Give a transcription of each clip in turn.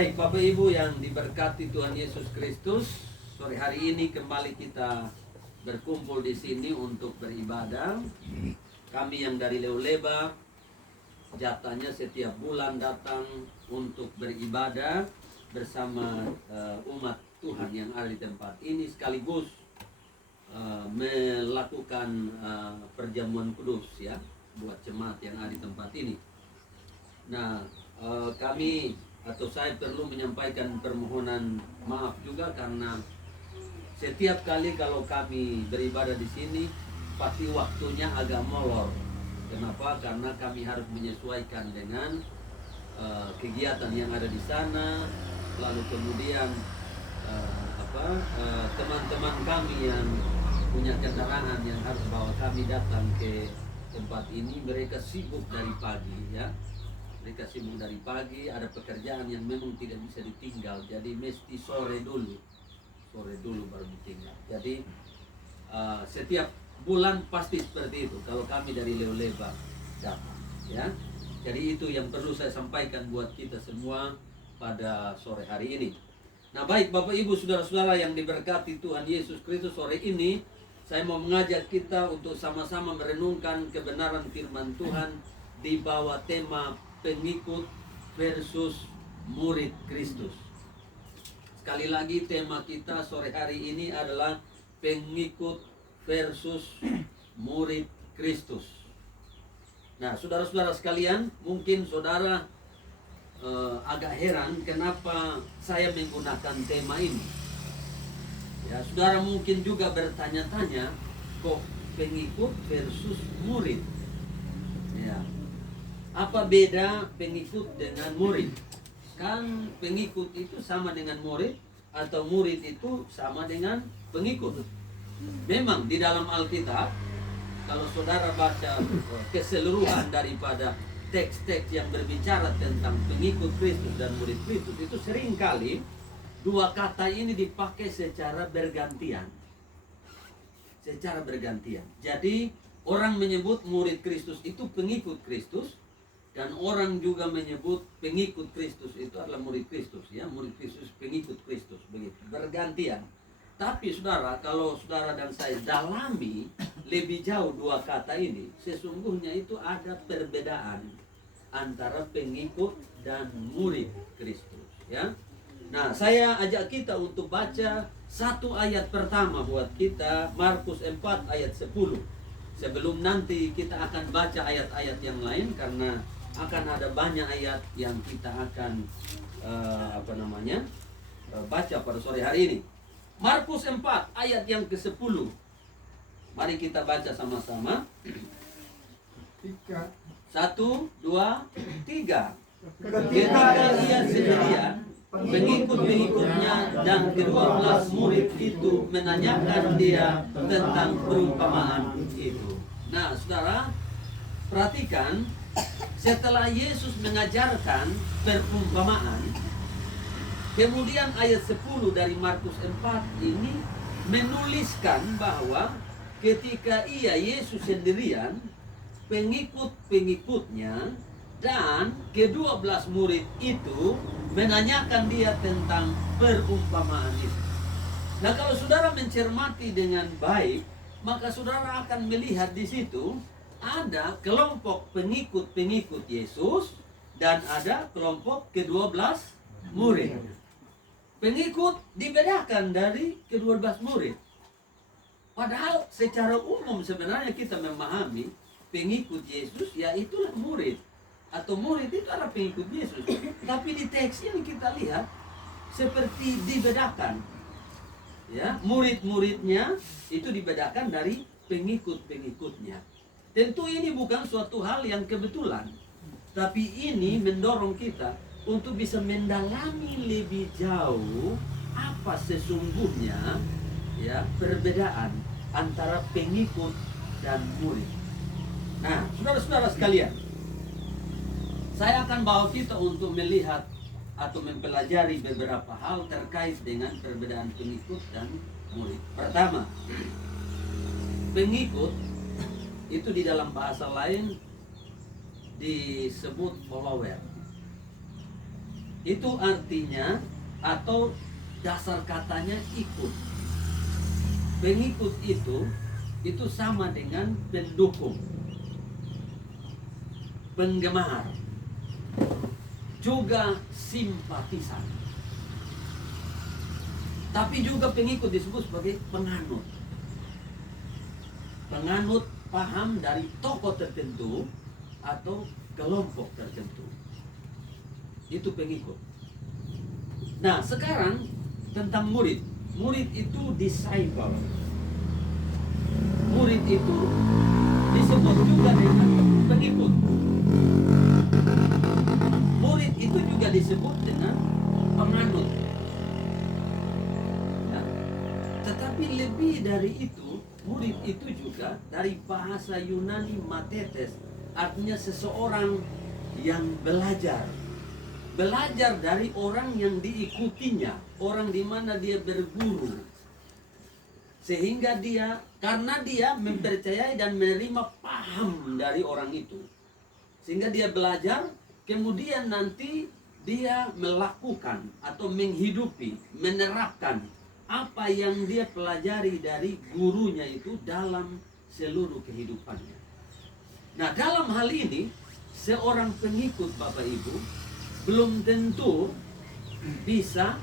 Baik, Bapak Ibu yang diberkati Tuhan Yesus Kristus, sore hari ini kembali kita berkumpul di sini untuk beribadah. Kami yang dari Leoleba, jatahnya setiap bulan datang untuk beribadah bersama umat Tuhan yang ada di tempat ini, sekaligus melakukan perjamuan kudus ya buat jemaat yang ada di tempat ini. Nah, kami atau saya perlu menyampaikan permohonan maaf juga karena setiap kali kalau kami beribadah di sini pasti waktunya agak molor. Kenapa? Karena kami harus menyesuaikan dengan kegiatan yang ada di sana, lalu kemudian teman-teman kami yang punya kendaraan yang harus bawa kami datang ke tempat ini, mereka sibuk dari pagi ya. Mereka sibuk dari pagi, ada pekerjaan yang memang tidak bisa ditinggal, jadi mesti sore dulu baru ditinggal. Jadi setiap bulan pasti seperti itu kalau kami dari Leoleba datang ya. Jadi itu yang perlu saya sampaikan buat kita semua pada sore hari ini. Nah baik Bapak Ibu Saudara-saudara yang diberkati Tuhan Yesus Kristus, sore ini saya mau mengajak kita untuk sama-sama merenungkan kebenaran firman Tuhan di bawah tema pengikut versus murid Kristus. Sekali lagi tema kita sore hari ini adalah pengikut versus murid Kristus. Nah, saudara-saudara sekalian, mungkin saudara agak heran kenapa saya menggunakan tema ini. Ya, saudara mungkin juga bertanya-tanya, kok pengikut versus murid? Ya. Apa beda pengikut dengan murid? Kan pengikut itu sama dengan murid, atau murid itu sama dengan pengikut. Memang di dalam Alkitab, kalau saudara baca keseluruhan daripada teks-teks yang berbicara tentang pengikut Kristus dan murid Kristus, itu seringkali dua kata ini dipakai secara bergantian. Secara bergantian. Jadi orang menyebut murid Kristus itu pengikut Kristus, dan orang juga menyebut pengikut Kristus itu adalah murid Kristus ya, murid Kristus pengikut Kristus, begitu bergantian. Tapi saudara, kalau saudara dan saya dalami lebih jauh dua kata ini, sesungguhnya itu ada perbedaan antara pengikut dan murid Kristus ya. Nah, saya ajak kita untuk baca satu ayat pertama buat kita, Markus 4 ayat 10. Sebelum nanti kita akan baca ayat-ayat yang lain, karena akan ada banyak ayat yang kita akan baca pada sore hari ini. Markus 4 ayat yang ke-10. Mari kita baca sama-sama. 1, 2, 3. Ketika ia sendirian, pengikut-pengikutnya dan ke-12 murid itu menanyakan dia tentang perumpamaan itu. Nah, saudara, perhatikan, setelah Yesus mengajarkan perumpamaan, kemudian ayat 10 dari Markus 4 ini menuliskan bahwa ketika Yesus sendirian, pengikut-pengikutnya dan ke-12 murid itu menanyakan dia tentang perumpamaan itu. Nah, kalau saudara mencermati dengan baik, maka saudara akan melihat di situ ada kelompok pengikut-pengikut Yesus dan ada kelompok ke-12 murid. Pengikut dibedakan dari ke-12 murid. Padahal secara umum sebenarnya kita memahami pengikut Yesus ya itulah murid, atau murid itu adalah pengikut Yesus. Tapi di teks ini kita lihat seperti dibedakan. Ya, murid-muridnya itu dibedakan dari pengikut-pengikutnya. Tentu ini bukan suatu hal yang kebetulan, tapi ini mendorong kita untuk bisa mendalami lebih jauh apa sesungguhnya ya perbedaan antara pengikut dan murid. Nah, saudara-saudara sekalian, saya akan bawa kita untuk melihat atau mempelajari beberapa hal terkait dengan perbedaan pengikut dan murid. Pertama, pengikut itu di dalam bahasa lain disebut follower. Itu artinya atau dasar katanya ikut. Pengikut itu sama dengan pendukung, penggemar, juga simpatisan. Tapi juga pengikut disebut sebagai penganut. Penganut paham dari tokoh tertentu atau kelompok tertentu. Itu pengikut. Nah, sekarang tentang murid. Murid itu disciple. Murid itu disebut juga dengan pengikut. Murid itu juga disebut dengan penganut. Ya. Tetapi lebih dari itu, murid itu juga dari bahasa Yunani matetes, artinya seseorang yang belajar. Belajar dari orang yang diikutinya, orang di mana dia berguru. Sehingga dia, karena dia mempercayai dan menerima paham dari orang itu. Sehingga dia belajar, kemudian nanti dia melakukan atau menghidupi, menerapkan apa yang dia pelajari dari gurunya itu dalam seluruh kehidupannya. Nah, dalam hal ini, seorang pengikut Bapak Ibu belum tentu bisa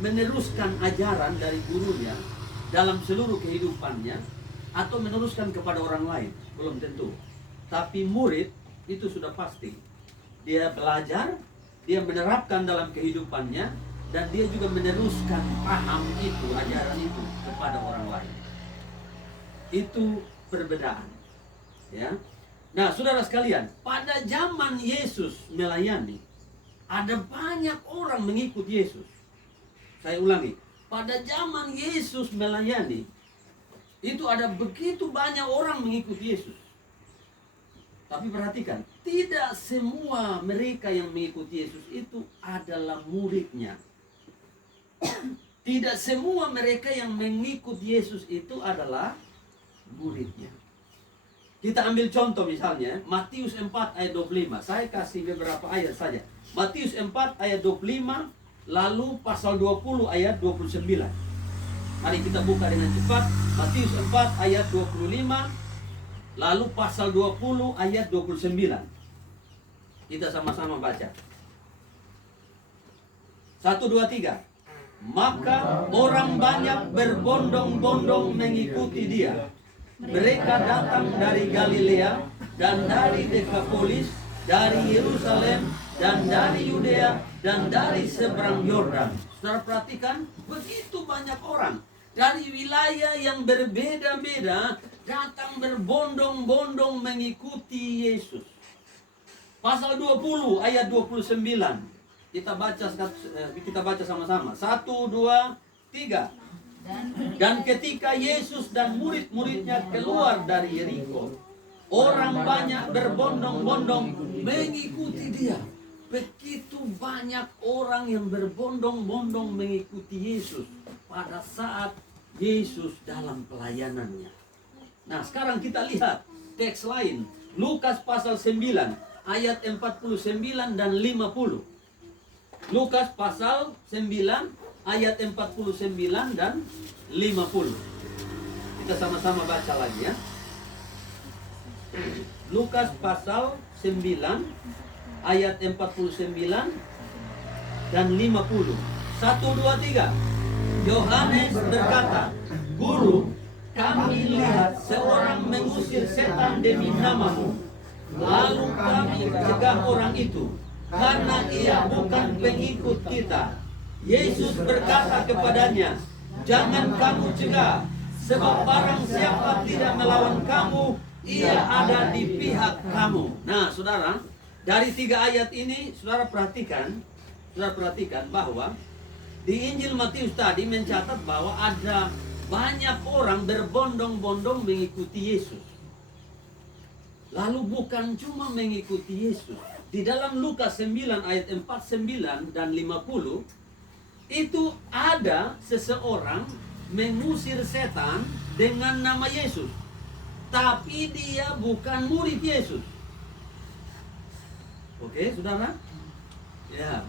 meneruskan ajaran dari gurunya dalam seluruh kehidupannya atau meneruskan kepada orang lain, belum tentu. Tapi murid itu sudah pasti. Dia belajar, dia menerapkan dalam kehidupannya, dan dia juga meneruskan paham itu, ajaran itu kepada orang lain. Itu perbedaan. Ya. Nah, saudara sekalian, pada zaman Yesus melayani, ada banyak orang mengikut Yesus. Saya ulangi, pada zaman Yesus melayani, itu ada begitu banyak orang mengikut Yesus. Tapi perhatikan, tidak semua mereka yang mengikuti Yesus itu adalah muridnya. Tidak semua mereka yang mengikut Yesus itu adalah muridnya. Kita ambil contoh misalnya, Matius 4 ayat 25. Saya kasih beberapa ayat saja. Matius 4 ayat 25, lalu pasal 20 ayat 29. Mari kita buka dengan cepat. Matius 4 ayat 25, lalu pasal 20 ayat 29. Kita sama-sama baca. 1, 2, 3. Maka orang banyak berbondong-bondong mengikuti dia. Mereka datang dari Galilea dan dari Dekapolis, dari Yerusalem dan dari Yudea dan dari seberang Yordan. Saudara perhatikan, begitu banyak orang dari wilayah yang berbeda-beda datang berbondong-bondong mengikuti Yesus. Pasal 20 ayat 29. Kita baca sama-sama. 1, 2, 3. Dan ketika Yesus dan murid-muridnya keluar dari Yeriko, orang banyak berbondong-bondong mengikuti dia. Begitu banyak orang yang berbondong-bondong mengikuti Yesus pada saat Yesus dalam pelayanannya. Nah, sekarang kita lihat teks lain. Lukas pasal 9 ayat 49 dan 50. Lukas pasal 9 ayat 49 dan 50. Kita sama-sama baca lagi ya. Lukas pasal 9 ayat 49 dan 50. 1, 2, 3. Yohanes berkata, Guru, kami lihat seorang mengusir setan demi namamu. Lalu kami cegah orang itu, karena ia bukan pengikut kita. Yesus berkata kepadanya, jangan kamu cegah, sebab barang siapa tidak melawan kamu, ia ada di pihak kamu. Nah, saudara, dari 3 ayat ini, saudara perhatikan bahwa di Injil Matius tadi mencatat bahwa ada banyak orang berbondong-bondong mengikuti Yesus. Lalu bukan cuma mengikuti Yesus. Di dalam Lukas 9 ayat 49 dan 50, itu ada seseorang mengusir setan dengan nama Yesus. Tapi dia bukan murid Yesus. Oke, saudara? Ya.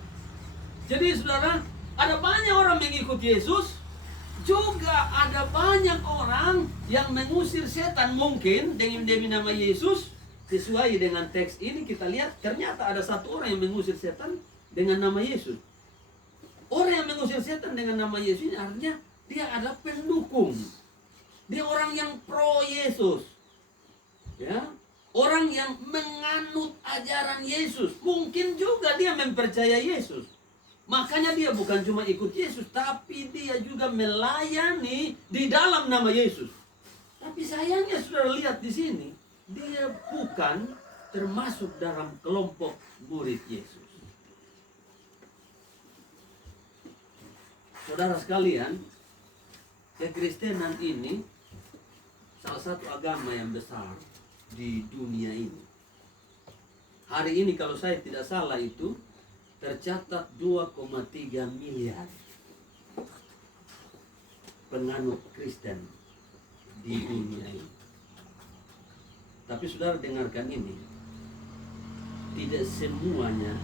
Jadi saudara, ada banyak orang mengikut Yesus, juga ada banyak orang yang mengusir setan mungkin dengan demi nama Yesus. Sesuai dengan teks ini kita lihat ternyata ada satu orang yang mengusir setan dengan nama Yesus. Orang yang mengusir setan dengan nama Yesus ini artinya dia adalah pendukung. Dia orang yang pro Yesus. Ya, orang yang menganut ajaran Yesus. Mungkin juga dia mempercayai Yesus. Makanya dia bukan cuma ikut Yesus, tapi dia juga melayani di dalam nama Yesus. Tapi sayangnya saudara lihat di sini, dia bukan termasuk dalam kelompok murid Yesus. Saudara sekalian, kekristenan ini salah satu agama yang besar di dunia ini. Hari ini kalau saya tidak salah itu tercatat 2,3 miliar penganut Kristen di dunia ini. Tapi saudara dengarkan ini, tidak semuanya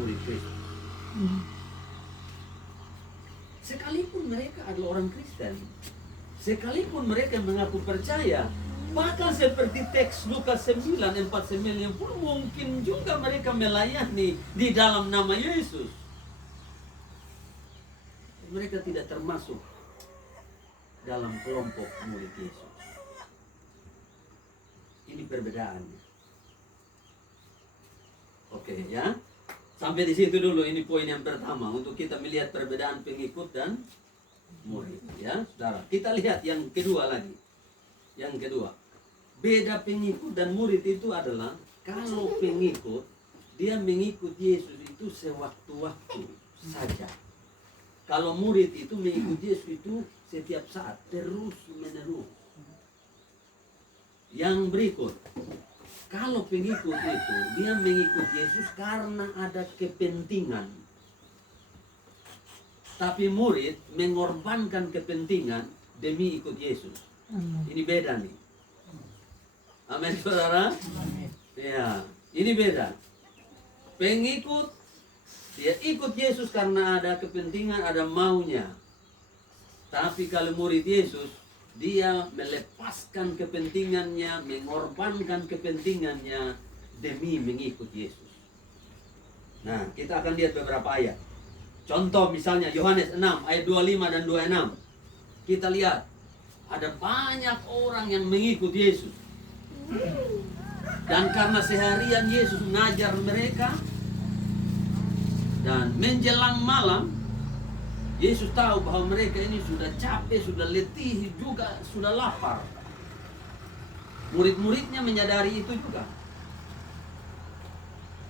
murid Kristus. Sekalipun mereka adalah orang Kristen, sekalipun mereka mengaku percaya, bahkan seperti teks Lukas 9:49 pun mungkin juga mereka melayani di dalam nama Yesus. Mereka tidak termasuk dalam kelompok murid Yesus. Ini perbedaannya. Oke ya. Sampai di situ dulu, ini poin yang pertama untuk kita melihat perbedaan pengikut dan murid ya, Saudara. Kita lihat yang kedua lagi. Yang kedua, beda pengikut dan murid itu adalah kalau pengikut dia mengikut Yesus itu sewaktu-waktu saja. Kalau murid itu mengikut Yesus itu setiap saat, terus menerus. Yang berikut, kalau pengikut itu dia mengikut Yesus karena ada kepentingan. Tapi murid mengorbankan kepentingan demi ikut Yesus. Ini beda nih. Amin saudara. Ya, ini beda. Pengikut dia ikut Yesus karena ada kepentingan, ada maunya. Tapi kalau murid Yesus, dia melepaskan kepentingannya, mengorbankan kepentingannya demi mengikut Yesus. Nah, kita akan lihat beberapa ayat. Contoh misalnya Yohanes 6 ayat 25 dan 26. Kita lihat ada banyak orang yang mengikut Yesus. Dan karena seharian Yesus mengajar mereka, dan menjelang malam Yesus tahu bahwa mereka ini sudah capek, sudah letih, juga sudah lapar. Murid-muridnya menyadari itu juga.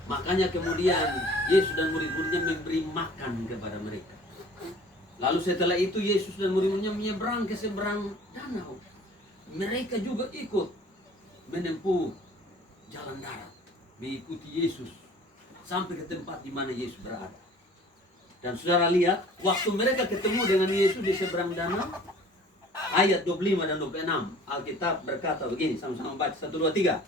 Makanya kemudian Yesus dan murid-muridnya memberi makan kepada mereka. Lalu setelah itu Yesus dan murid-muridnya menyeberang ke seberang danau. Mereka juga ikut menempuh jalan darat, mengikuti Yesus sampai ke tempat di mana Yesus berada. Dan saudara lihat, waktu mereka ketemu dengan Yesus di seberang danau, ayat 25 dan 26, Alkitab berkata begini, sama-sama baca, 1, 2, 3.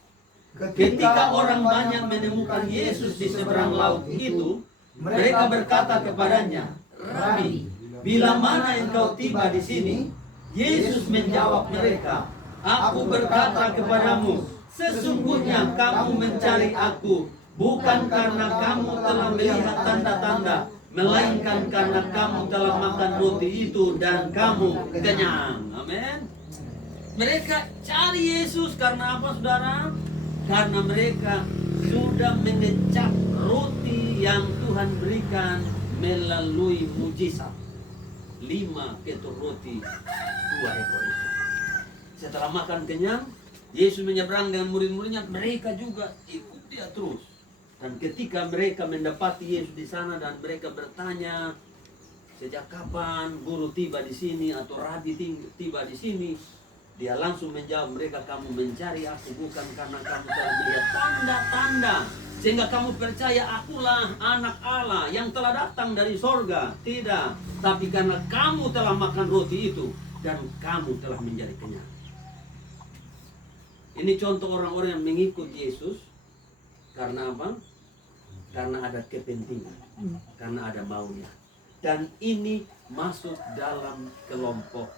Ketika orang banyak menemukan Yesus di seberang laut itu, mereka berkata kepadanya, Rabi, bila mana engkau tiba di sini? Yesus menjawab mereka, Aku berkata kepadamu, sesungguhnya kamu mencari aku, bukan karena kamu telah melihat tanda-tanda, melainkan karena kamu telah makan roti itu dan kamu kenyang. Amin. Mereka cari Yesus karena apa, saudara? Karena mereka sudah mengecap roti yang Tuhan berikan melalui mujizat. 5 ketur roti, 2 ekor ikan. Setelah makan kenyang, Yesus menyeberang dengan murid-muridnya. Mereka juga ikut dia terus. Dan ketika mereka mendapati Yesus di sana dan mereka bertanya, sejak kapan guru tiba di sini atau rabi tiba di sini? Dia langsung menjawab mereka, kamu mencari aku bukan karena kamu telah melihat tanda-tanda sehingga kamu percaya akulah anak Allah yang telah datang dari sorga. Tidak, tapi karena kamu telah makan roti itu dan kamu telah menjadi kenyang. Ini contoh orang-orang yang mengikut Yesus. Karena apa? karena ada kepentingan, karena ada maunya. Dan ini masuk dalam kelompok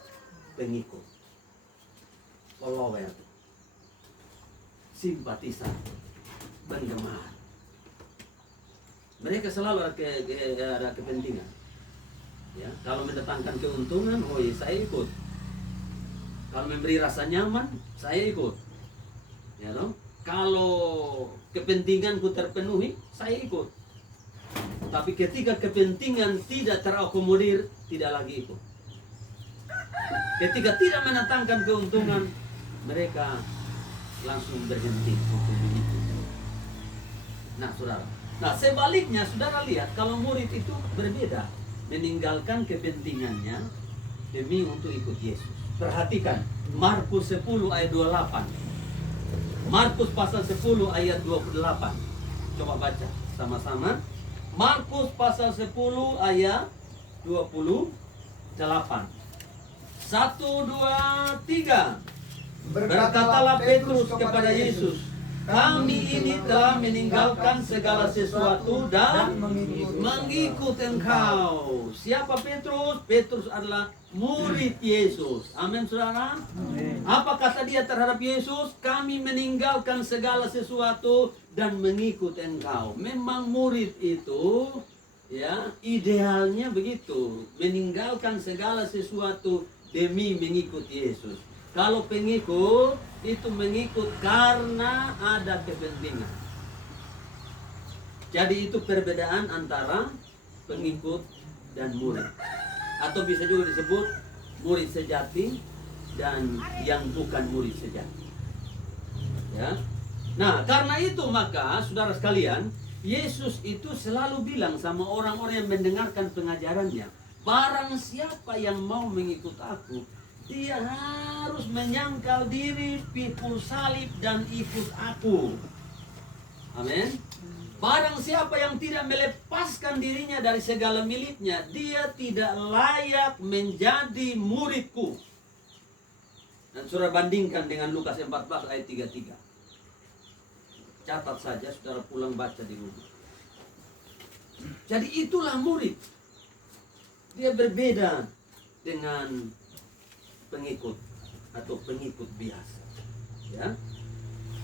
pengikut, follower, simpatisan, penggemar. Mereka selalu ada kepentingan. Ya, kalau mendatangkan keuntungan, oh ya saya ikut. Kalau memberi rasa nyaman, saya ikut. Ya, no? Kalau kepentinganku terpenuhi, saya ikut. Tapi ketika kepentingan tidak terakomodir, tidak lagi ikut. Ketika tidak mendatangkan keuntungan, mereka langsung berhenti untuk mengikut. Nah, saudara. Nah, sebaliknya, saudara lihat, kalau murid itu berbeda. Meninggalkan kepentingannya demi untuk ikut Yesus. Perhatikan, Markus 10 ayat 28. Markus pasal 10 ayat 28. Coba baca sama-sama. Markus pasal 10 ayat 28. 1, 2, 3. Berkatalah Petrus kepada Yesus, kami ini telah meninggalkan segala sesuatu dan mengikut Engkau. Siapa Petrus? Petrus adalah murid Yesus. Amin, saudara. Apa kata dia terhadap Yesus? Kami meninggalkan segala sesuatu dan mengikut Engkau. Memang murid itu, ya, idealnya begitu, meninggalkan segala sesuatu demi mengikut Yesus. Kalau pengikut itu mengikut karena ada kepentingan. Jadi itu perbedaan antara pengikut dan murid. Atau bisa juga disebut murid sejati dan yang bukan murid sejati. Ya. Nah, karena itu maka saudara sekalian, Yesus itu selalu bilang sama orang-orang yang mendengarkan pengajarannya, barang siapa yang mau mengikut aku, dia harus menyangkal diri, pikul salib, dan ikut aku. Amin. Barang siapa yang tidak melepaskan dirinya dari segala miliknya, dia tidak layak menjadi muridku. Dan saudara bandingkan dengan Lukas 14 ayat 33. Catat saja, saudara pulang baca di rumah. Jadi itulah murid. Dia berbeda dengan pengikut atau pengikut biasa. Ya.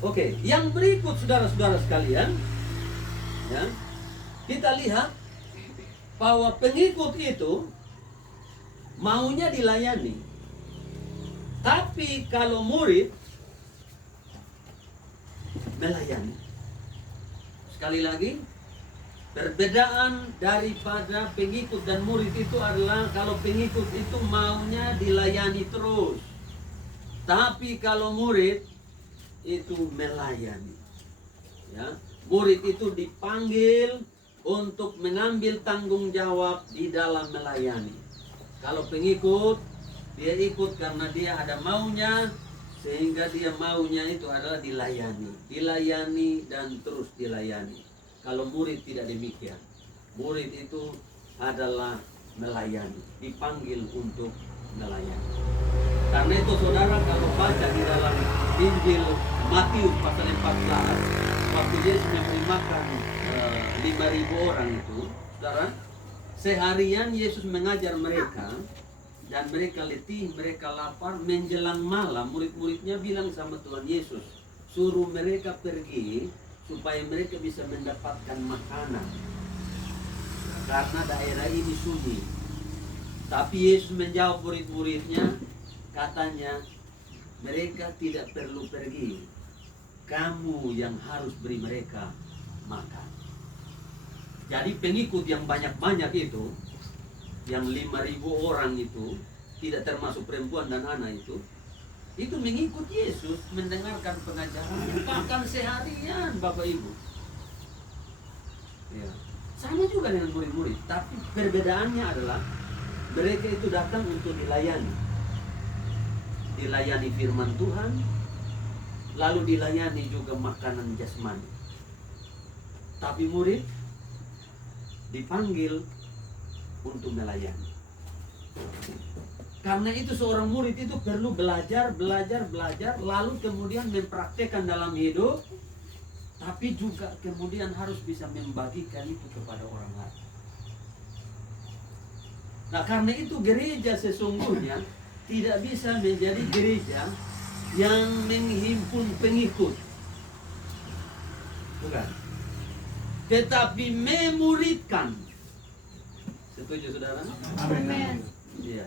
Oke, yang berikut saudara-saudara sekalian, ya, kita lihat bahwa pengikut itu maunya dilayani. Tapi kalau murid melayani. Sekali lagi, perbedaan daripada pengikut dan murid itu adalah kalau pengikut itu maunya dilayani terus. Tapi kalau murid itu melayani. Ya, murid itu dipanggil untuk mengambil tanggung jawab di dalam melayani. Kalau pengikut, dia ikut karena dia ada maunya, sehingga dia maunya itu adalah dilayani. Dilayani dan terus dilayani. Kalau murid tidak demikian. Murid itu adalah melayani, dipanggil untuk melayani. Karena itu saudara kalau baca di dalam Injil Matius pasal 14, waktu Yesus memberi makan 5.000 orang itu, saudara, seharian Yesus mengajar mereka dan mereka letih, mereka lapar. Menjelang malam murid-muridnya bilang sama Tuhan Yesus, suruh mereka pergi supaya mereka bisa mendapatkan makanan karena daerah ini sunyi. Tapi Yesus menjawab murid-muridnya, katanya, mereka tidak perlu pergi, kamu yang harus beri mereka makan. Jadi pengikut yang banyak-banyak itu, yang 5.000 orang itu, tidak termasuk perempuan dan anak itu mengikut Yesus, mendengarkan pengajarannya, bahkan seharian, Bapak Ibu. Ya. Sama juga dengan murid-murid, tapi perbedaannya adalah mereka itu datang untuk dilayani. Dilayani firman Tuhan, lalu dilayani juga makanan jasmani. Tapi murid dipanggil untuk melayani. Karena itu seorang murid itu perlu belajar, lalu kemudian mempraktekkan dalam hidup. tapi juga kemudian harus bisa membagikan itu kepada orang lain. Nah, karena itu gereja sesungguhnya tidak bisa menjadi gereja yang menghimpun pengikut. Bukan. Tetapi memuridkan. Setuju saudara? Amin. Iya.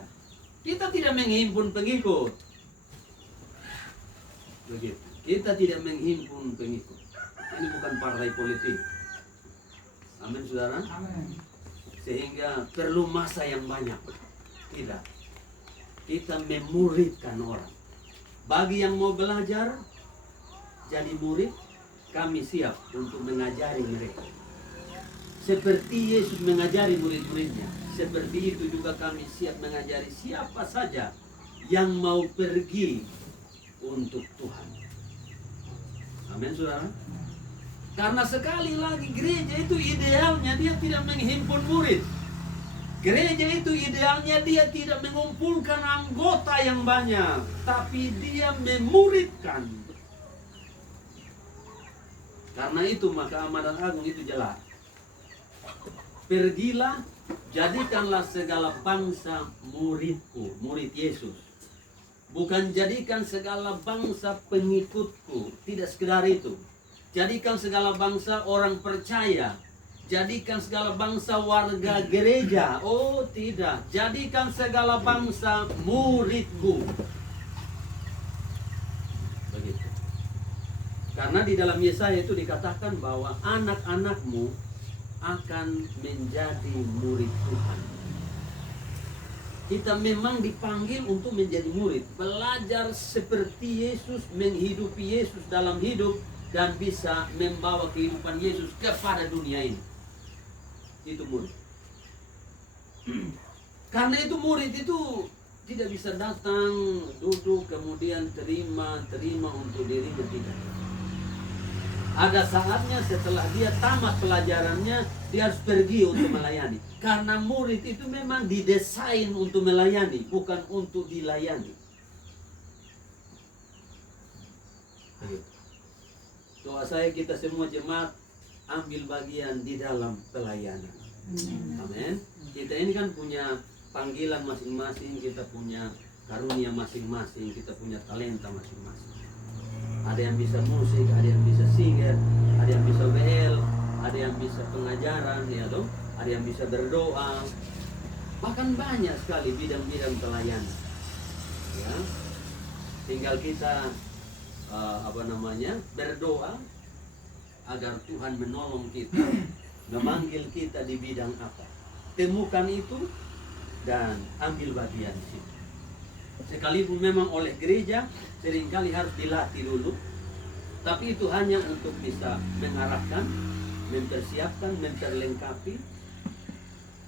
Kita tidak menghimpun pengikut. Begitu. Kita tidak menghimpun pengikut. Ini bukan partai politik. Amin, saudara? Amin. Sehingga perlu masa yang banyak. Tidak. Kita memuridkan orang. Bagi yang mau belajar jadi murid, kami siap untuk mengajari mereka. Seperti Yesus mengajari murid-muridnya, seperti itu juga kami siap mengajari siapa saja yang mau pergi untuk Tuhan. Amin, saudara. Karena sekali lagi gereja itu idealnya dia tidak menghimpun murid. Gereja itu idealnya dia tidak mengumpulkan anggota yang banyak, tapi dia memuridkan. Karena itu maka amanat agung itu jelas. Pergilah, jadikanlah segala bangsa muridku, murid Yesus. Bukan jadikan segala bangsa pengikutku, tidak sekedar itu. Jadikan segala bangsa orang percaya. Jadikan segala bangsa warga gereja. Oh tidak, jadikan segala bangsa muridku. Begitu. Karena di dalam Yesaya itu dikatakan bahwa anak-anakmu akan menjadi murid Tuhan. Kita memang dipanggil untuk menjadi murid, belajar seperti Yesus, menghidupi Yesus dalam hidup, dan bisa membawa kehidupan Yesus kepada dunia ini. Itu murid. Karena itu murid itu tidak bisa datang, duduk, kemudian terima untuk dirinya, tidak. Ada saatnya setelah dia tamat pelajarannya, dia harus pergi untuk melayani. Karena murid itu memang didesain untuk melayani, bukan untuk dilayani. Doa saya kita semua jemaat ambil bagian di dalam pelayanan. Amin. Kita ini kan punya panggilan masing-masing, kita punya karunia masing-masing, kita punya talenta masing-masing. Ada yang bisa musik, ada yang bisa singer, ada yang bisa WL, ada yang bisa pengajaran, ya toh, ada yang bisa berdoa. Bahkan banyak sekali bidang-bidang pelayanan. Ya. Tinggal kita berdoa agar Tuhan menolong kita, memanggil kita di bidang apa. Temukan itu dan ambil bagian di situ. Sekalipun memang oleh gereja seringkali harus dilatih dulu, tapi itu hanya untuk bisa mengarahkan, mempersiapkan, memperlengkapi.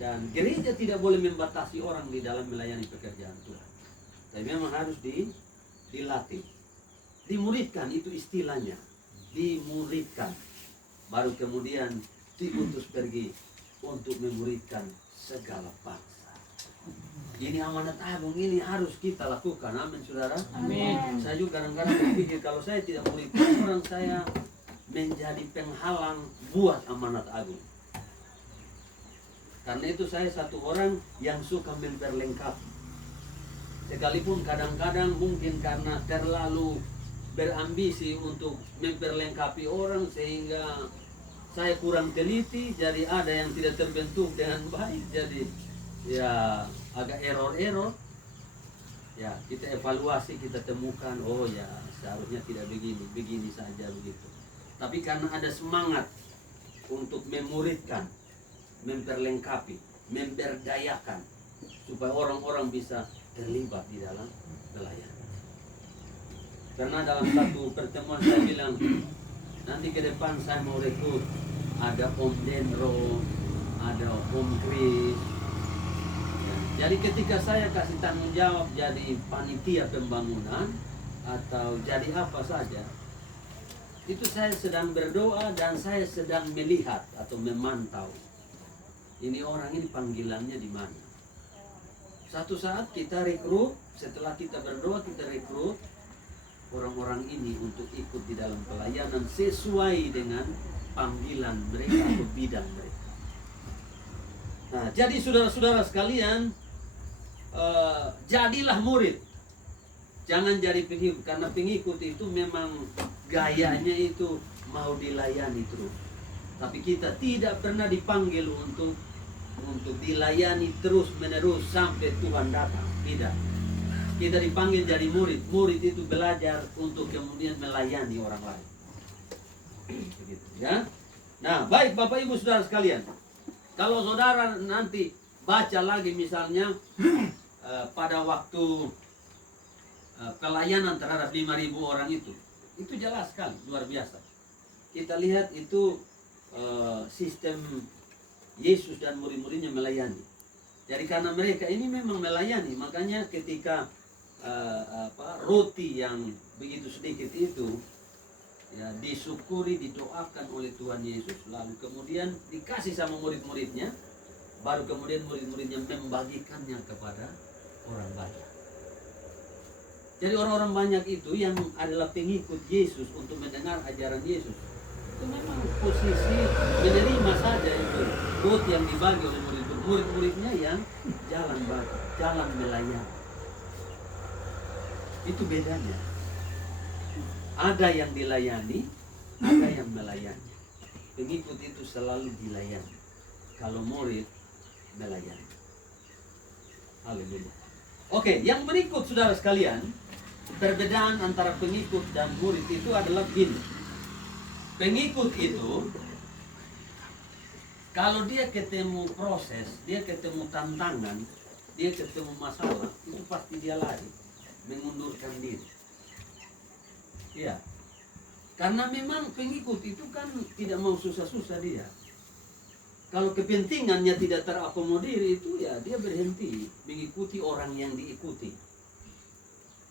Dan gereja tidak boleh membatasi orang di dalam melayani pekerjaan Tuhan. Tapi memang harus dilatih. Dimuridkan, itu istilahnya. Dimuridkan. Baru kemudian diutus pergi untuk memuridkan segala bangsa. Ini amanat agung, ini harus kita lakukan. Amin, saudara. Amin. Saya juga kadang-kadang berpikir kalau saya tidak muridkan orang, saya menjadi penghalang buat amanat agung. Karena itu saya satu orang yang suka memperlengkapi. Sekalipun kadang-kadang mungkin karena terlalu berambisi untuk memperlengkapi orang sehingga saya kurang teliti, jadi ada yang tidak terbentuk dengan baik, jadi ya agak error. Ya, kita evaluasi, kita temukan, oh ya seharusnya tidak begini saja begitu. Tapi karena ada semangat untuk memuridkan, memperlengkapi, memberdayakan supaya orang-orang bisa terlibat di dalam pelayanan. Karena dalam satu pertemuan saya bilang, nanti ke depan saya mau rekrut, ada Om Dendro, ada Om Kris. Jadi ketika saya kasih tanggung jawab jadi panitia pembangunan atau jadi apa saja, itu saya sedang berdoa dan saya sedang melihat atau memantau ini orang ini panggilannya di mana. Satu saat kita rekrut, setelah kita berdoa kita rekrut, orang-orang ini untuk ikut di dalam pelayanan sesuai dengan panggilan mereka atau bidang mereka. Nah, jadi saudara-saudara sekalian, jadilah murid, jangan jadi pengikut, karena pengikut itu memang gayanya itu mau dilayani terus. Tapi kita tidak pernah dipanggil untuk dilayani terus menerus sampai Tuhan datang. Tidak. Kita dipanggil jadi murid. Murid itu belajar untuk kemudian melayani orang lain. Begitu, ya. Nah, baik Bapak Ibu Saudara sekalian. Kalau saudara nanti baca lagi misalnya pada waktu pelayanan terhadap 5.000 orang itu jelas sekali, luar biasa. Kita lihat itu sistem Yesus dan murid-muridnya melayani. Jadi karena mereka ini memang melayani, makanya ketika roti yang begitu sedikit itu ya disyukuri, didoakan oleh Tuhan Yesus, lalu kemudian dikasih sama murid-muridnya, baru kemudian murid-muridnya membagikannya kepada orang banyak. Jadi orang-orang banyak itu yang adalah pengikut Yesus untuk mendengar ajaran Yesus, itu memang posisi menerima saja itu roti yang dibagi oleh murid-muridnya yang jalan melayani. Itu bedanya. Ada yang dilayani, ada yang melayani. Pengikut itu selalu dilayani. Kalau murid melayani. Haleluya. Oke, yang berikut saudara sekalian, perbedaan antara pengikut dan murid itu adalah begini. Pengikut itu kalau dia ketemu proses, dia ketemu tantangan, dia ketemu masalah, itu pasti dia lari, mengundurkan diri. Ya, karena memang pengikut itu kan tidak mau susah-susah dia. Kalau kepentingannya tidak terakomodir itu ya dia berhenti mengikuti orang yang diikuti.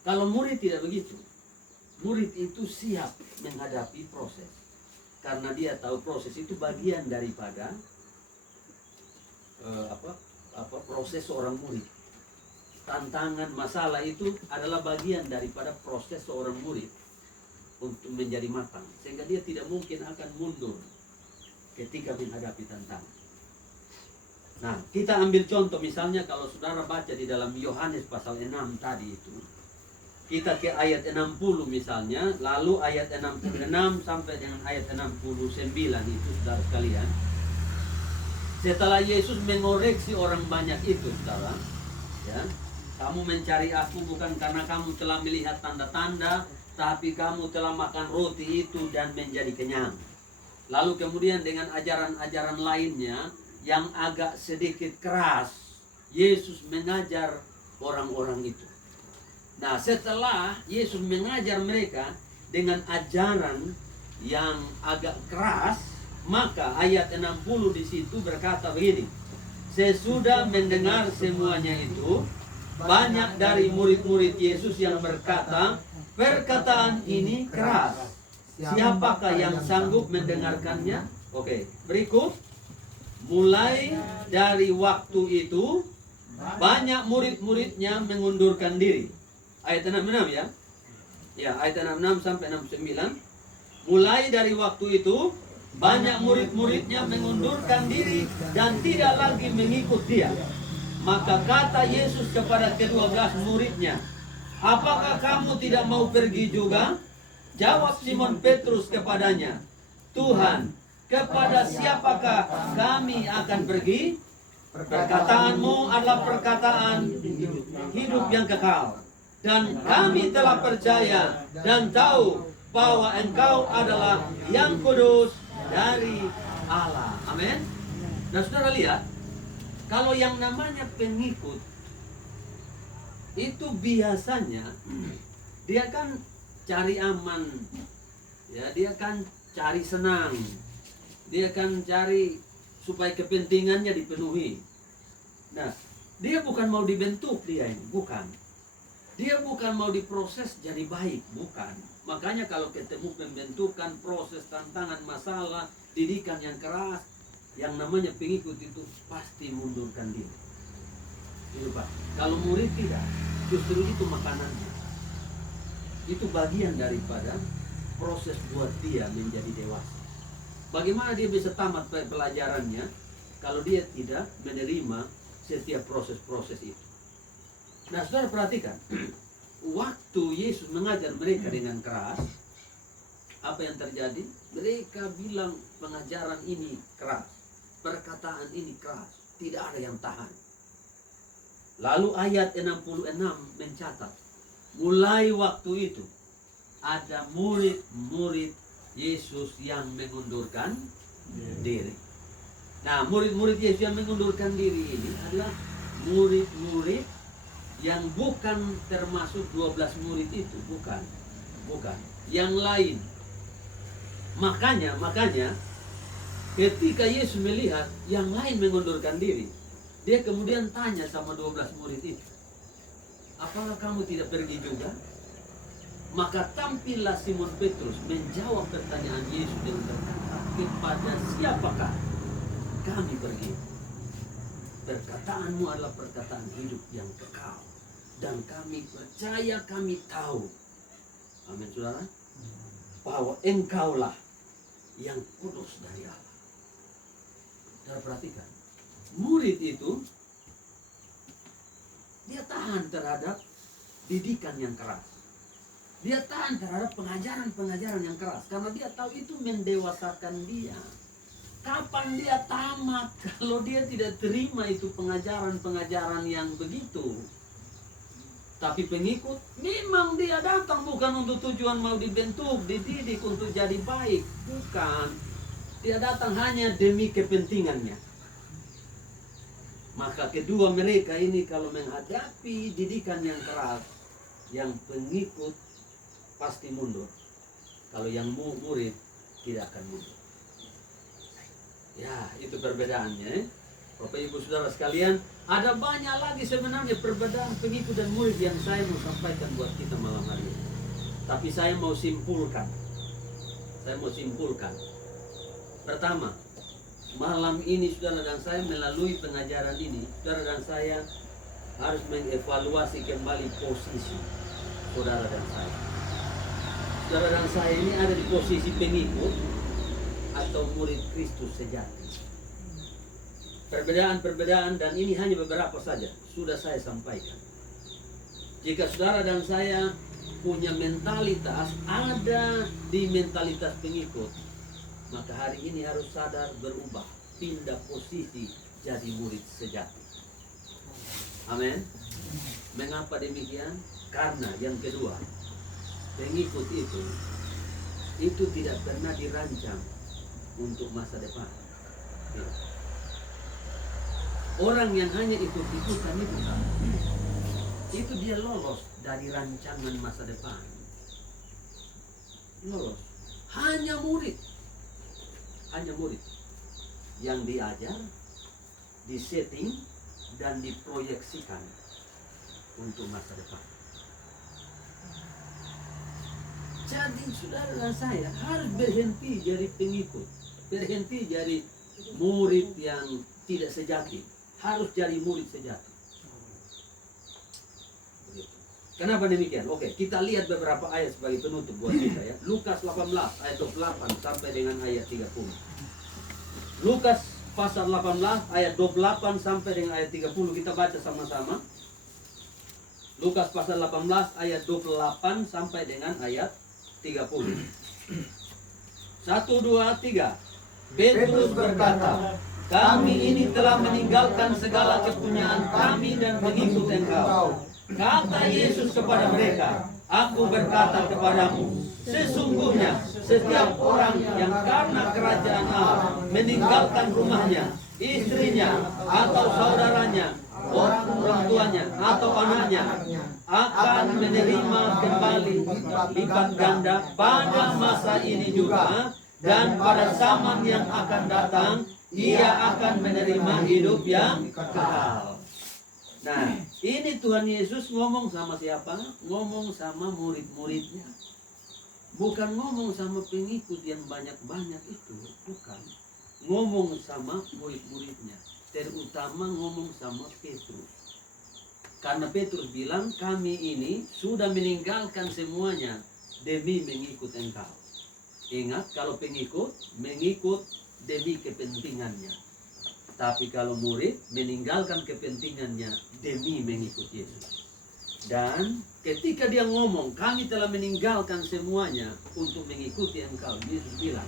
Kalau murid tidak begitu. Murid itu siap menghadapi proses. Karena dia tahu proses itu bagian daripada proses seorang murid. Tantangan, masalah itu adalah bagian daripada proses seorang murid untuk menjadi matang, sehingga dia tidak mungkin akan mundur ketika menghadapi tantangan. Nah, kita ambil contoh misalnya kalau saudara baca di dalam Yohanes pasal 6 tadi itu, kita ke ayat 60 misalnya, lalu ayat 66 sampai dengan ayat 69 itu saudara sekalian. Setelah Yesus mengoreksi orang banyak itu, saudara, ya, kamu mencari aku bukan karena kamu telah melihat tanda-tanda, tapi kamu telah makan roti itu dan menjadi kenyang. Lalu kemudian dengan ajaran-ajaran lainnya yang agak sedikit keras, Yesus mengajar orang-orang itu. Nah, setelah Yesus mengajar mereka dengan ajaran yang agak keras, maka ayat 60 di situ berkata begini. Sesudah mendengar semuanya itu, banyak dari murid-murid Yesus yang berkata, perkataan ini keras. Siapakah yang sanggup mendengarkannya? Oke, berikut. Mulai dari waktu itu, banyak murid-muridnya mengundurkan diri. Ayat 66 ya. Ya, ayat 66 sampai 69. Mulai dari waktu itu, banyak murid-muridnya mengundurkan diri dan tidak lagi mengikut dia. Maka kata Yesus kepada ke-12 muridnya, apakah kamu tidak mau pergi juga? Jawab Simon Petrus kepadanya, Tuhan, kepada siapakah kami akan pergi? Perkataanmu adalah perkataan hidup yang kekal. Dan kami telah percaya dan tahu bahwa engkau adalah yang kudus dari Allah. Amin. Dan saudara lihat, kalau yang namanya pengikut itu biasanya dia kan cari aman, ya, dia kan cari senang, dia kan cari supaya kepentingannya dipenuhi. Nah, dia bukan mau dibentuk, dia ini bukan. Dia bukan mau diproses jadi baik, bukan. Makanya kalau ketemu pembentukan, proses, tantangan, masalah, didikan yang keras, yang namanya pengikut itu pasti mundurkan diri. Itu Pak. Kalau murid tidak, justru itu makanannya. Itu bagian daripada proses buat dia menjadi dewasa. Bagaimana dia bisa tamat pelajarannya kalau dia tidak menerima setiap proses-proses itu. Nah, saudara perhatikan, waktu Yesus mengajar mereka dengan keras, apa yang terjadi? Mereka bilang pengajaran ini keras, perkataan ini keras, tidak ada yang tahan. Lalu ayat 66 mencatat, mulai waktu itu ada murid-murid Yesus yang mengundurkan diri. Nah, murid-murid Yesus yang mengundurkan diri ini adalah murid-murid yang bukan termasuk 12 murid itu, bukan. Yang lain. Makanya ketika Yesus melihat yang lain mengundurkan diri, dia kemudian tanya sama 12 murid itu, apakah kamu tidak pergi juga? Maka tampillah Simon Petrus menjawab pertanyaan Yesus dengan berkata, kepada siapakah kami pergi? Perkataanmu adalah perkataan hidup yang kekal, dan kami percaya, kami tahu, amin saudara, bahwa engkaulah yang kudus dari Allah. Saudara perhatikan, murid itu dia tahan terhadap didikan yang keras, dia tahan terhadap pengajaran yang keras, karena dia tahu itu mendewasakan dia. Kapan dia tamat kalau dia tidak terima itu pengajaran yang begitu? Tapi pengikut, memang dia datang bukan untuk tujuan mau dibentuk, dididik untuk jadi baik. Bukan. Dia datang hanya demi kepentingannya. Maka kedua mereka ini kalau menghadapi didikan yang keras, yang pengikut pasti mundur. Kalau yang murid tidak akan mundur. Ya, itu perbedaannya. Bapak Ibu Saudara sekalian, ada banyak lagi sebenarnya perbedaan pengikut dan murid yang saya mau sampaikan buat kita malam hari ini. Tapi saya mau simpulkan. Pertama, malam ini saudara dan saya melalui pengajaran ini, saudara dan saya harus mengevaluasi kembali posisi saudara dan saya. Saudara dan saya ini ada di posisi pengikut atau murid Kristus sejati. Perbedaan dan ini hanya beberapa saja sudah saya sampaikan. Jika saudara dan saya punya mentalitas ada di mentalitas pengikut, maka hari ini harus sadar berubah, pindah posisi jadi murid sejati. Amin. Mengapa demikian? Karena yang kedua, pengikut itu tidak pernah dirancang untuk masa depan. Orang yang hanya ikut-ikutan itu dia lolos dari rancangan masa depan. Lolos. Hanya murid yang diajar, disetting dan diproyeksikan untuk masa depan. Jadi saudara dan saya harus berhenti jadi pengikut, berhenti jadi murid yang tidak sejati, harus jadi murid sejati. Begitu. Kenapa demikian? Oke, kita lihat beberapa ayat sebagai penutup buat kita ya. Lukas 18 ayat 28 sampai dengan ayat 30. Lukas pasal 18 ayat 28 sampai dengan ayat 30 kita baca sama-sama. Lukas pasal 18 ayat 28 sampai dengan ayat 30. 1, 2, 3. Petrus berkata, kami ini telah meninggalkan segala kepunyaan kami dan mengikut Engkau. Kata Yesus kepada mereka, aku berkata kepadamu, sesungguhnya setiap orang yang karena kerajaan Allah meninggalkan rumahnya, istrinya, atau saudaranya, orang tuanya, atau anaknya, akan menerima kembali lipat ganda pada masa ini juga, dan pada zaman yang akan datang ia akan menerima hidup yang kekal. Nah, ini Tuhan Yesus ngomong sama siapa? Ngomong sama murid-muridnya. Bukan ngomong sama pengikut yang banyak-banyak itu, bukan. Ngomong sama murid-muridnya, terutama ngomong sama Petrus. Karena Petrus bilang, kami ini sudah meninggalkan semuanya demi mengikut engkau. Ingat, kalau pengikut, mengikut demi kepentingannya. Tapi kalau murid, meninggalkan kepentingannya demi mengikut Yesus. Dan ketika dia ngomong, kami telah meninggalkan semuanya untuk mengikuti engkau, Yesus bilang,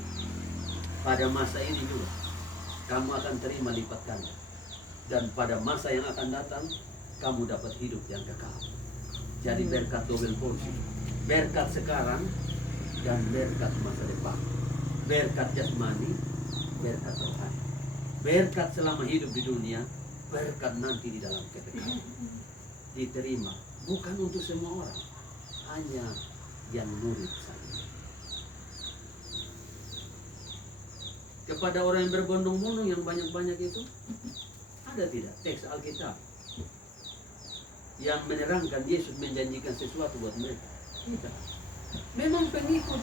pada masa ini juga, kamu akan terima lipat ganda. Dan pada masa yang akan datang, kamu dapat hidup yang kekal. Jadi berkat double porsi. Berkat sekarang dan berkat masa depan. Berkat jasmani, berkat rohani. Berkat selama hidup di dunia, berkat nanti di dalam kekekalan. Diterima, bukan untuk semua orang, hanya yang murid saja. Kepada orang yang berbondong-bondong yang banyak-banyak itu, ada tidak teks Alkitab yang menerangkan Yesus menjanjikan sesuatu buat mereka? Tidak. Memang pengikut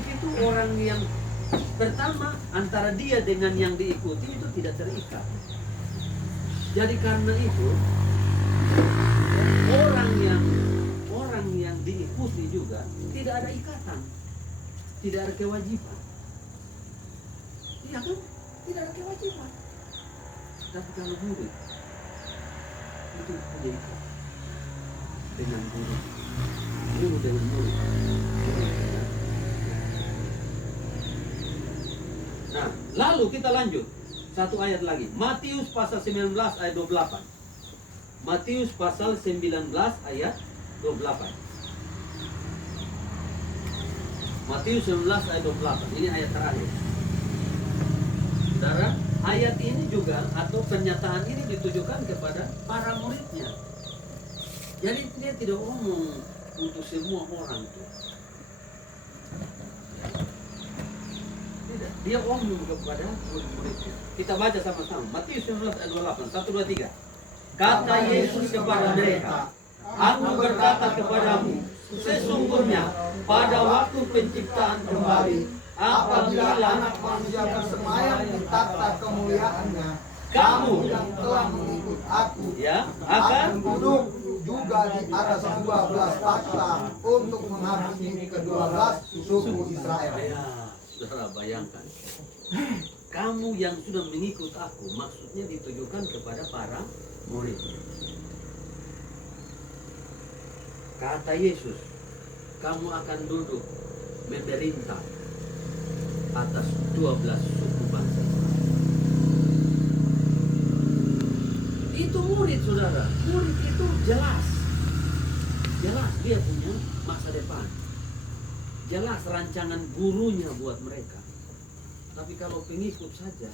itu orang yang pertama antara dia dengan yang diikuti itu tidak terikat. Jadi karena itu orang yang diikuti juga tidak ada ikatan, tidak ada kewajiban. Iya kan? Tidak ada kewajiban. Tapi kalau murid itu punya ikat dengan guru dengan murid. Nah, lalu kita lanjut satu ayat lagi. Matius pasal 19 ayat 28. Matius pasal 19 ayat 28. Matius 19 ayat 28. Ini ayat terakhir. Saudara, ayat ini juga atau pernyataan ini ditujukan kepada para muridnya. Jadi dia tidak omong untuk semua orang tuh. Tidak, dia omong kepada murid-muridnya. Kita baca sama-sama. Matius 19 ayat 28. 1, 2, 3. Kata Yesus kepada mereka, aku berkata kepadamu, sesungguhnya pada waktu penciptaan kembali, apabila Anak Manusia bersemayam di takhta kemuliaannya, kamu yang telah mengikut aku akan duduk juga di atas 12 takhta untuk menghakimi ke-12 suku Israel. Ya, saudara bayangkan, kamu yang sudah mengikut aku, maksudnya ditujukan kepada para murid. Kata Yesus, kamu akan duduk memerintah atas 12 suku bangsa. Itu murid, saudara. Murid itu jelas dia punya masa depan. Jelas rancangan gurunya buat mereka. Tapi kalau pengikut saja,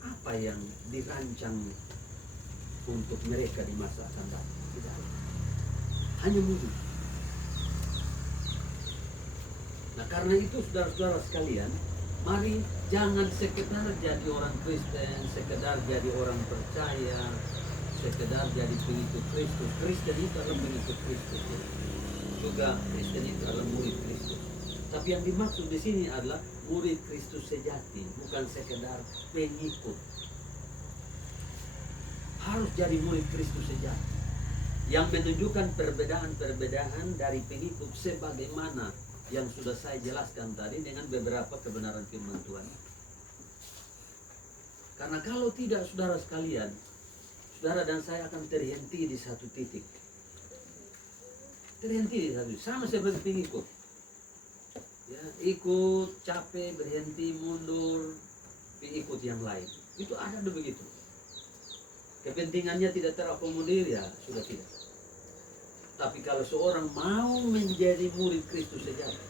apa yang dirancang untuk mereka di masa akan datang? Tidak ada. Hanya murid. Nah, karena itu saudara-saudara sekalian, mari jangan sekedar jadi orang Kristen, sekedar jadi orang percaya, sekedar jadi pengikut Kristus. Kristen itu adalah pengikut Kristus. Juga Kristen itu adalah murid Kristus. Tapi yang dimaksud di sini adalah murid Kristus sejati, bukan sekedar pengikut. Harus jadi murid Kristus sejati, yang menunjukkan perbedaan-perbedaan dari pengikut sebagaimana yang sudah saya jelaskan tadi dengan beberapa kebenaran firman Tuhan. Karena kalau tidak, saudara sekalian, saudara dan saya akan terhenti di satu titik. Terhenti di satu, sama seperti pengikut. Ya, ikut, capek, berhenti, mundur, pengikut yang lain. Itu ada begitu. Kepentingannya tidak terakomodir, ya sudah tidak. Tapi kalau seorang mau menjadi murid Kristus sejati,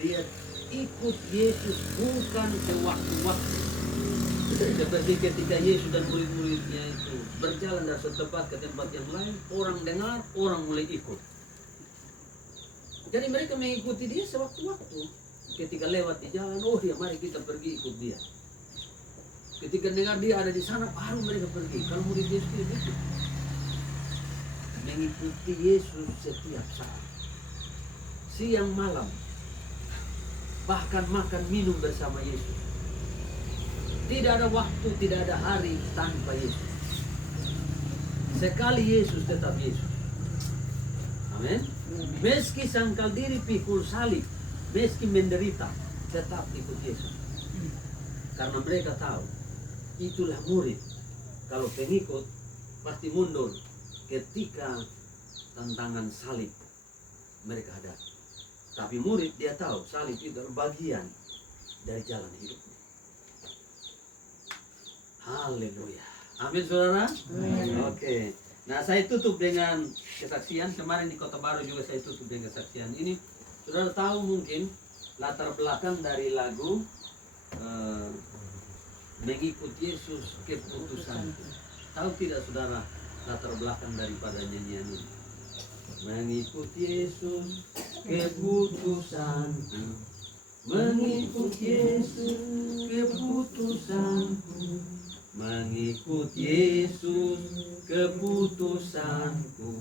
dia ikut Yesus bukan sewaktu-waktu. Seperti ketika Yesus dan murid-muridnya itu berjalan dari satu tempat ke tempat yang lain, orang dengar, orang mulai ikut. Jadi mereka mengikuti dia sewaktu-waktu. Ketika lewat di jalan, oh ya mari kita pergi ikut dia. Ketika dengar dia ada di sana, baru mereka pergi. Kalau murid Yesus itu mengikuti Yesus setiap saat, siang malam, bahkan makan minum bersama Yesus. Tidak ada waktu, tidak ada hari tanpa Yesus. Sekali Yesus tetap Yesus. Amin. Meski sangkal diri pikul salib, meski menderita, tetap ikut Yesus. Karena mereka tahu, itulah murid. Kalau pengikut, pasti mundur ketika tantangan salib mereka hadapi. Tapi murid dia tahu salib itu adalah bagian dari jalan hidup. Haleluya. Amin saudara. Oke. Nah saya tutup dengan kesaksian. Kemarin di Kota Baru juga saya tutup dengan kesaksian ini. Saudara tahu mungkin latar belakang dari lagu Mengikut Yesus Keputusanku. Tahu tidak saudara latar belakang daripada nyanyian ini? Mengikut Yesus keputusanku, mengikut Yesus keputusanku, mengikut Yesus keputusanku,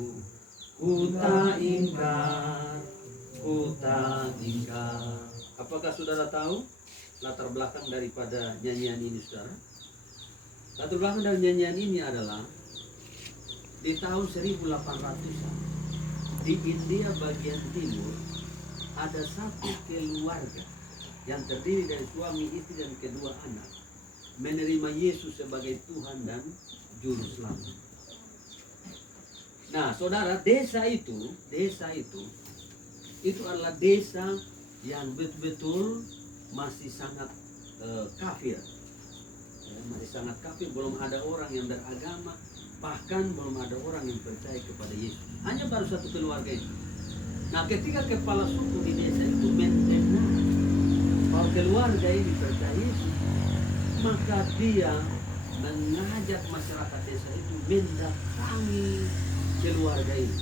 ku tak ingkar, ku tak ingkar. Apakah saudara tahu latar belakang daripada nyanyian ini saudara? Latar belakang dari nyanyian ini adalah di tahun 1800-an di India bagian timur ada satu keluarga yang terdiri dari suami, istri dan kedua anak menerima Yesus sebagai Tuhan dan Juru Selamat. Nah, saudara, desa itu adalah desa yang betul-betul masih sangat kafir. Masih sangat kafir, belum ada orang yang beragama, bahkan belum ada orang yang percaya kepada Yesus. Hanya baru satu keluarga itu. Nah, ketika kepala suku di desa itu mendengar bahwa keluarga ini percaya Yesus, maka dia mengajak masyarakat desa itu mendatangi keluarga ini.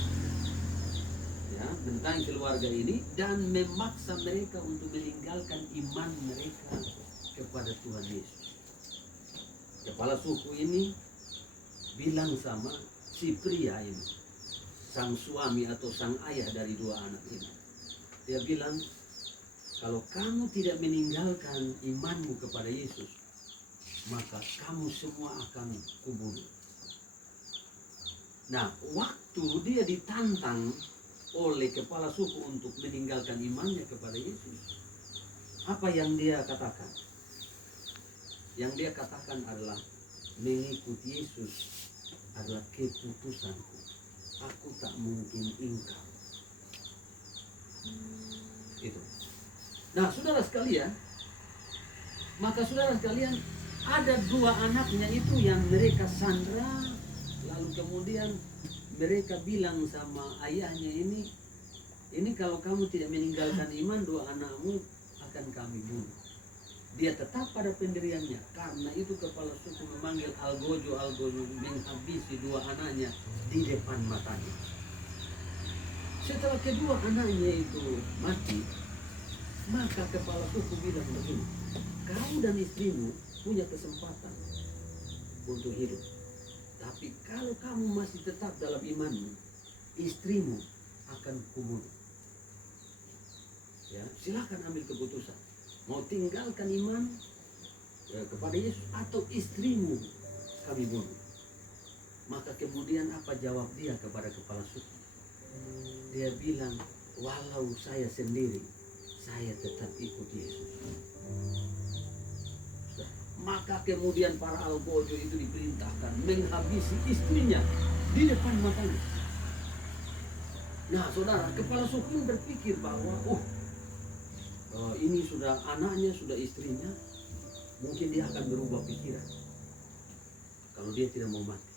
Ya, mendatangi keluarga ini dan memaksa mereka untuk meninggalkan iman mereka kepada Tuhan Yesus. Kepala suku ini bilang sama si pria ini, sang suami atau sang ayah dari dua anak ini. Dia bilang, kalau kamu tidak meninggalkan imanmu kepada Yesus, maka kamu semua akan kubunuh. Nah, waktu dia ditantang oleh kepala suku untuk meninggalkan imannya kepada Yesus, apa yang dia katakan? Yang dia katakan adalah, mengikut Yesus adalah keputusanku. Aku tak mungkin ingkar. Itu. Nah, saudara sekalian, maka saudara sekalian, ada dua anaknya itu yang mereka sandra, lalu kemudian mereka bilang sama ayahnya ini kalau kamu tidak meninggalkan iman, dua anakmu akan kami bunuh. Dia tetap pada pendiriannya. Karena itu kepala suku memanggil algojo menghabisi dua anaknya di depan matanya. Setelah kedua anaknya itu mati, maka kepala suku bilang begini, kamu dan istrimu punya kesempatan untuk hidup. Tapi kalau kamu masih tetap dalam imanmu, istrimu akan kubunuh. Ya, silakan ambil keputusan. Mau tinggalkan iman kepada Yesus atau istrimu kami bunuh. Maka kemudian apa jawab dia kepada kepala suku? Dia bilang, walau saya sendiri, saya tetap ikut Yesus. Maka kemudian para algojo itu diperintahkan menghabisi istrinya di depan matanya. Nah, saudara, kepala suku ini berpikir bahwa ini sudah anaknya, sudah istrinya, mungkin dia akan berubah pikiran kalau dia tidak mau mati.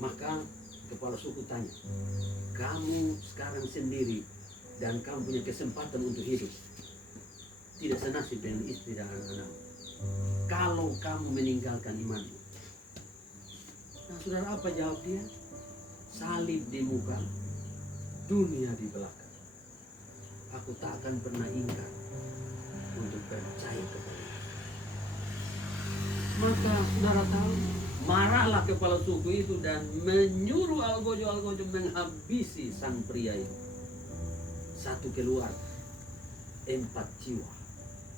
Maka kepala suku tanya, kamu sekarang sendiri dan kamu punya kesempatan untuk hidup, tidak senasib dengan istri dan anak-anak. Kalau kamu meninggalkan imanmu. Nah, saudara, apa jawab dia? Salib di muka, dunia di belakang. Aku tak akan pernah ingkar untuk percaya kepada Yesus. Maka saudara tahu, marahlah kepala suku itu dan menyuruh algojo menghabisi sang pria itu. Satu keluarga, 4 jiwa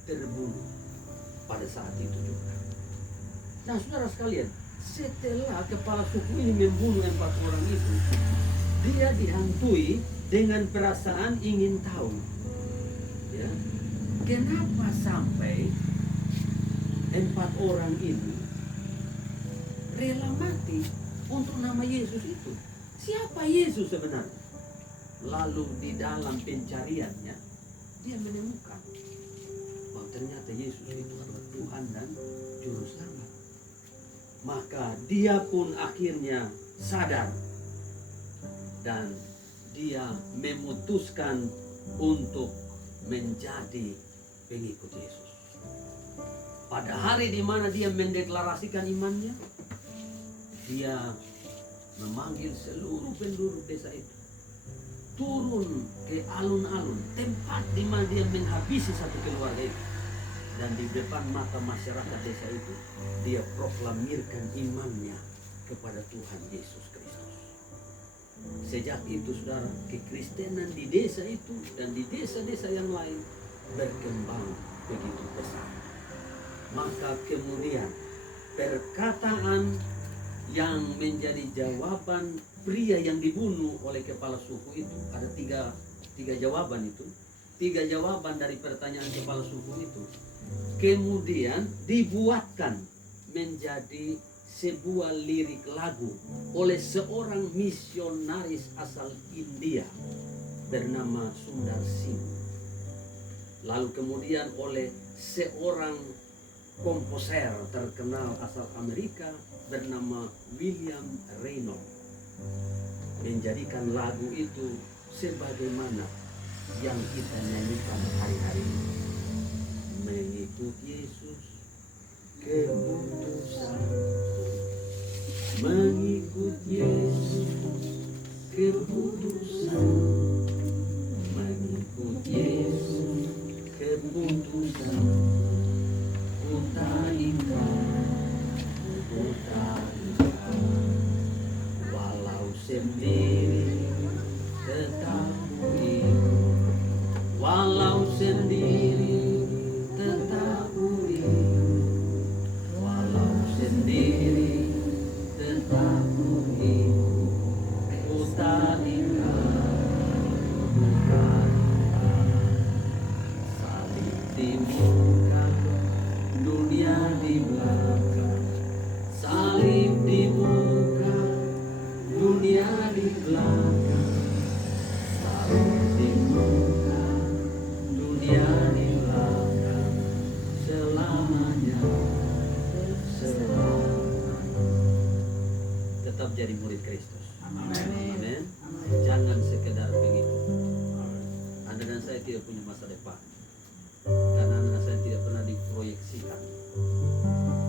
terbunuh pada saat itu juga. Nah, saudara sekalian, setelah kepala suku ini membunuh 4 orang itu, dia dihantui dengan perasaan ingin tahu, ya, kenapa sampai 4 orang ini rela mati untuk nama Yesus itu. Siapa Yesus sebenarnya? Lalu di dalam pencariannya, dia menemukan bahwa ternyata Yesus itu adalah Tuhan dan Juru Selamat. Maka dia pun akhirnya sadar dan dia memutuskan untuk menjadi pengikut Yesus. Pada hari di mana dia mendeklarasikan imannya, dia memanggil seluruh penduduk desa itu turun ke alun-alun, tempat di mana dia menghabisi satu keluarga itu. Dan di depan mata masyarakat desa itu, dia proklamirkan imannya kepada Tuhan Yesus Kristus. Sejak itu, saudara, kekristenan di desa itu dan di desa-desa yang lain berkembang begitu besar. Maka kemudian perkataan yang menjadi jawaban pria yang dibunuh oleh kepala suku itu, ada tiga jawaban itu, 3 jawaban dari pertanyaan kepala suku itu, kemudian dibuatkan menjadi sebuah lirik lagu oleh seorang misionaris asal India bernama Sundar Singh. Lalu kemudian oleh seorang komposer terkenal asal Amerika bernama William Reynolds, menjadikan lagu itu sebagaimana yang kita nyanyikan hari-hari ini. Mengikut Yesus keputusanku, mengikut Yesus keputusanku, mengikut Yesus keputusanku. Ku tak ingkar, ku tak ingkar, walau sendiri tetap ku ikut, walau sendiri tetap ku ikut, walau sendiri tetap ku ikut. Ku tak ingkar, ku tak ingkar, salib di muka, dunia di belakang, salib di muka, dunia di belakang, salib di muka, dunia di belakang, selamanya, selamanya. Tetap jadi murid Kristus. Amin. Jangan sekedar pengikut. Anda dan saya tidak punya masa depan, karena anak saya tidak pernah diproyeksikan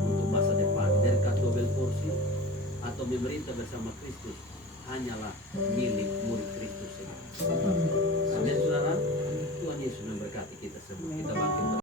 untuk masa depan. Berkat double porsi atau memerintah bersama Kristus hanyalah milik murid Kristus saja.